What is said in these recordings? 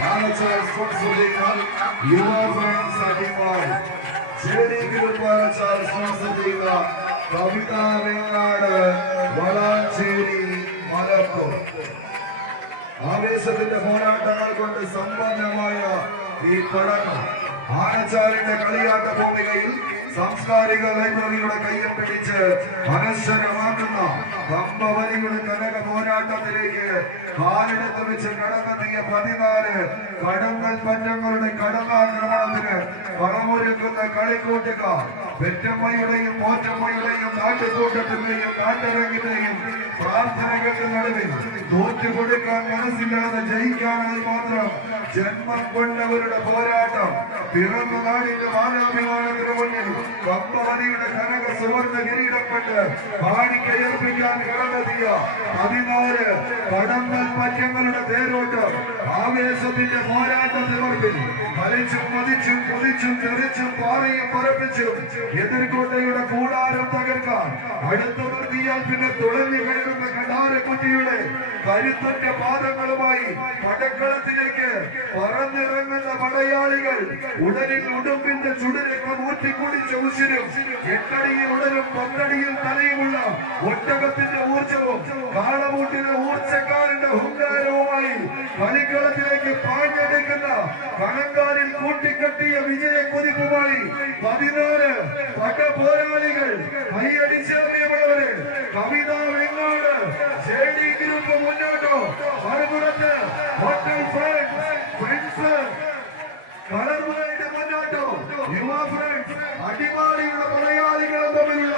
Manager Sponsorina, കവിത വെങ്ങാട് വളാഞ്ചേരി മലപ്പുറം ആവേശത്തിന്റെ പോരാട്ടങ്ങൾ കൊണ്ട് സമ്പന്നമായ ഈ പടക്കം ആനച്ചാലിന്റെ കളിയാട്ട ഭൂമികയിൽ സാംസ്കാരിക ലൈബ്രറിയുടെ കയ്യിൽ പിടിച്ച് അനശ്വരമാക്കുന്ന പമ്പവലിയുടെ കനക പോരാട്ടത്തിലേക്ക് കാലെടുത്ത് വെച്ച് കടന്നെത്തിയ പതിനാല് കടങ്ങൽ പറ്റങ്ങളുടെ കടന്നാക്രമണത്തിന് കളമൊരുക്കുന്ന കളിക്കൂട്ടുകാർ പെറ്റമ്മയുടെയും പോറ്റമ്മയുടെയും നാട്ടുകൂട്ടത്തിന്റെയും നാട്ടരങ്ങിന്റെയും പ്രാർത്ഥനകൾക്ക് നടുവിൽ തോറ്റുകൊടുക്കാൻ മനസ്സില്ലാതെ ജയിക്കാനായി മാത്രം ജന്മം കൊണ്ടവരുടെ പോരാട്ടം. പിറന്ന നാടിന്റെ മാനാഭിമാനത്തിന് മുന്നിൽ കമ്പവലിയുടെ കനക സുവർണ കിരീടപ്പെട്ട് പാടിക്കയർപ്പിക്കാൻ കടന്നെത്തിയ പതിനാല് കടന്നൽ പറ്റങ്ങളുടെ തേരോട്ടം ആവേശത്തിന്റെ പോരാട്ടത്തിൽ നിവർത്തിൽ വലിച്ചും മതിച്ചും കുതിച്ചും തെറിച്ചും പാറയും പറപ്പിച്ചും എതിർക്കോട്ടയുടെ കൂടാരം തകർക്കാൻ അടുത്ത നിർത്തിയാൽ പിന്നെ തുളഞ്ഞു കയറുന്ന കടാരക്കുറ്റിയുടെ കരുത്തറ്റ പാദങ്ങളുമായി പടക്കളത്തിലേക്ക് പറന്നിറങ്ങുന്ന പടയാളികൾ ഉടലിൽ ഉടുമ്പിന്റെ ചുടരക്കം ഊറ്റിക്കുടിച്ച ഉശിരും. എട്ടടിയിൽ ഉടലും പത്തടിയിൽ തലയുമുള്ള ഒട്ടകത്തിന്റെ ഊർജവും കാളമൂട്ടിലെ ഊർച്ചക്കാരന്റെ ഹുങ്കാരവുമായി കളിക്കളത്തിലേക്ക് പാഞ്ഞെടുക്കുന്ന കണങ്കാലിൽ കൂട്ടിക്കെട്ടിയ വിജയ കൊതിപ്പുമായി പതിനാല് പട പോരാളികൾ കൈയടിച്ചേറിയവരെ കവിത വെങ്ങാട് ജെ ഡി ഗ്രൂപ്പ് മുന്നോട്ടോ മറുപുറത്ത് ഹോട്ടൽ ഫ്രണ്ട്സ് ഫ്രണ്ട്സ് കളർവായിട്ട് മുന്നോട്ടോ യുവ ഫ്രണ്ട്സ് അടിമാലിയുടെ പടയാളികളും തമ്മിലുള്ള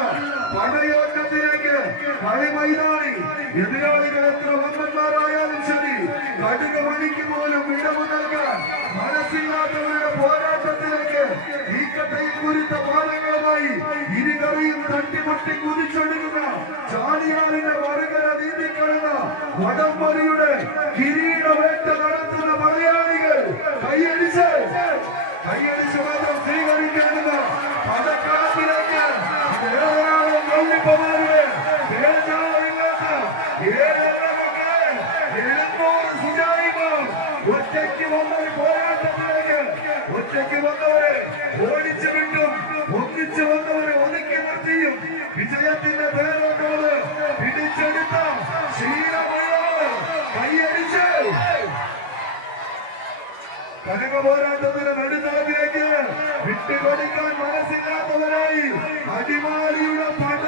പടയോട്ടത്തിലേക്ക് കളി മൈതാനി. എതിരാളികൾ എത്ര വന്നന്മാരായാലും ശരി കടുക മണിക്ക് പോലും ഇടമു നൽകാൻ മനസ്സില്ലാത്തവരുടെ പോരാട്ടത്തിലേക്ക് ഈ കഥയിൽ കുരുത്ത പാദങ്ങളുമായി ഇരുകറിയും തട്ടിമുട്ടി കുതിച്ചൊടുക്കുന്ന ചാലിയാലിന്റെ മറുകര നീന്തിക്കളുന്ന വടംവലിയുടെ കിരീടവേട്ട പോരാട്ടത്തിലേക്ക് ഒറ്റയ്ക്ക് വന്നവരെ ഓടിച്ചു വിട്ടും ഒന്നിച്ചു വന്നവരെ ഒതുക്കി നിർത്തിയും വിജയത്തിന്റെ പേരോട്ടോട് പിടിച്ചെടുത്ത ശീലമുള്ളവർ കൈയടിച്ച്. കനക പോരാട്ടത്തിന് നടുത്തളത്തിലേക്ക് വിട്ടുകൊടുക്കാൻ മനസ്സില്ലാത്തവരായി അടിമാലിയുടെ പട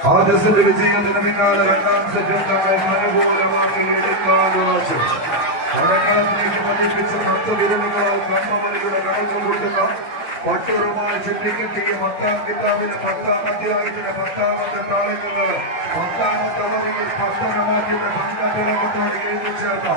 ആദ്യ സെറ്റ് വിജയത്തിന് പിന്നാലെ രണ്ടാം സെറ്റുണ്ടായ ഉറച്ചു വടക്കണത്തിലേക്ക് പതിപ്പിച്ച പത്ത് വിരലുകളാൽ കമ്മമലിയുടെ കണക്ക് കൂട്ടുക പട്ടുറുമായി ചിന്തിക്കുകയും പത്താം കിതാബിലെ പത്താം അധ്യായത്തിന്റെ പത്താമത്തെ താളുകൾ പത്താമത്തെ വരികൾ പത്തനമാറ്റിയുടെ പങ്കത്തിലോട്ടോട് എഴുതി ചേർത്ത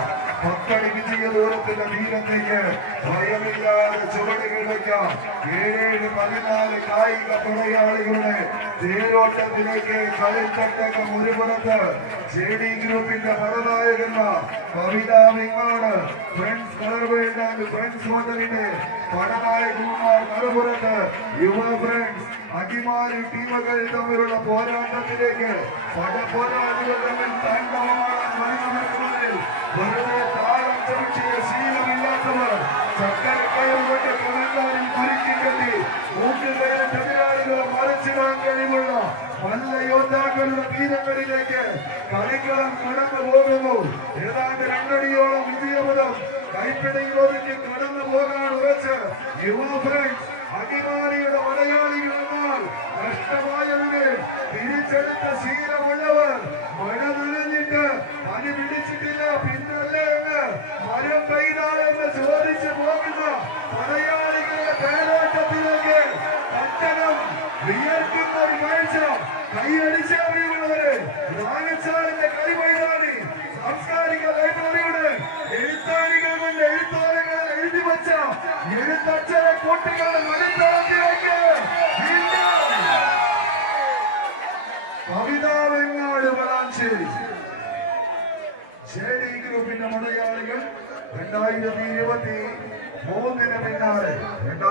പത്തടി വിജയ ദൂരത്തിന്റെ തീരത്തേക്ക് ഭയമില്ലാതെ ചുവടുകൾ വയ്ക്കാം ഏഴ് പതിനാല് കായിക പടയാളികളുടെ തേരോട്ടത്തിലേക്ക് കളിത്തട്ടക്കം ഒരുപുറത്ത് ജെ ഡി ഗ്രൂപ്പിന്റെ പടനായകന്മാർ Kavitha Vingad friends colour world and friends ഹോട്ടലിന്റെ പടനായകന്മാർ മറുപുറത്ത്. യുവ ഫ്രണ്ട്സ് അടിമാലി ടീമുകൾ തമ്മിലുള്ള പോരാട്ടത്തിലേക്ക് പട പോരാളികൾ തമ്മിൽ താണ്ഡവമാണ് മണിമണിക്കുള്ളിൽ വെറുതെ താളം ചവിട്ടിയ ശീലമില്ലാത്തവർ ചക്കരക്കയർ കൊണ്ട് കണക്കാരിൽ കുരുക്കി കെട്ടി മൂന്നുപേരും എതിരാളികളെ മറിച്ചിടാൻ കഴിവുള്ള തീരങ്ങളിലേക്ക് കളിക്കളം കടന്നു പോകുന്നു ഏതാണ്ട് രണ്ടടിയോളം വിജയപദം കൈപ്പിടിയിലേക്ക് കടന്നു പോകാൻ ഉറച്ച് യുവ ഫ്രണ്ട്സ് അഭിമാനിയുടെ മലയാളികളെന്നാൽ നഷ്ടമായവര് തിരിച്ചെടുത്ത ശീലമുള്ളവർ മഴ നനഞ്ഞിട്ട് പനി പിടിച്ചിട്ടില്ല പിന്നല്ലേ എന്ന് മരം പെയ്താലെന്ന് ചോദിച്ചു പോകുന്ന മലയാളികളുടെ പേരോട്ടത്തിലേക്ക് പട്ടണം വിയർക്കുന്ന ഒരു കാഴ്ച കൈയടിച്ച പ്രിയമുള്ളവരെ രാഗച്ചാലിന്റെ കളിമൈതാനി സാംസ്കാരിക ലൈബ്രറിയുടെ എഴുത്താണികൾ കൊണ്ട് എഴുത്തോലങ്ങളിൽ എഴുതി വച്ച എഴുത്തച്ഛര കൂട്ടുകളുടെ മണിത്തളത്തിലേക്ക് വീണ്ടും കവിതാ വെങ്ങാട് വളാഞ്ചേരി ജെ ഡി ഗ്രൂപ്പിന്റെ മലയാളികൾ രണ്ടായിരത്തി ഇരുപത്തി മൂന്നിന് പിന്നാലെ. രണ്ടായിരത്തി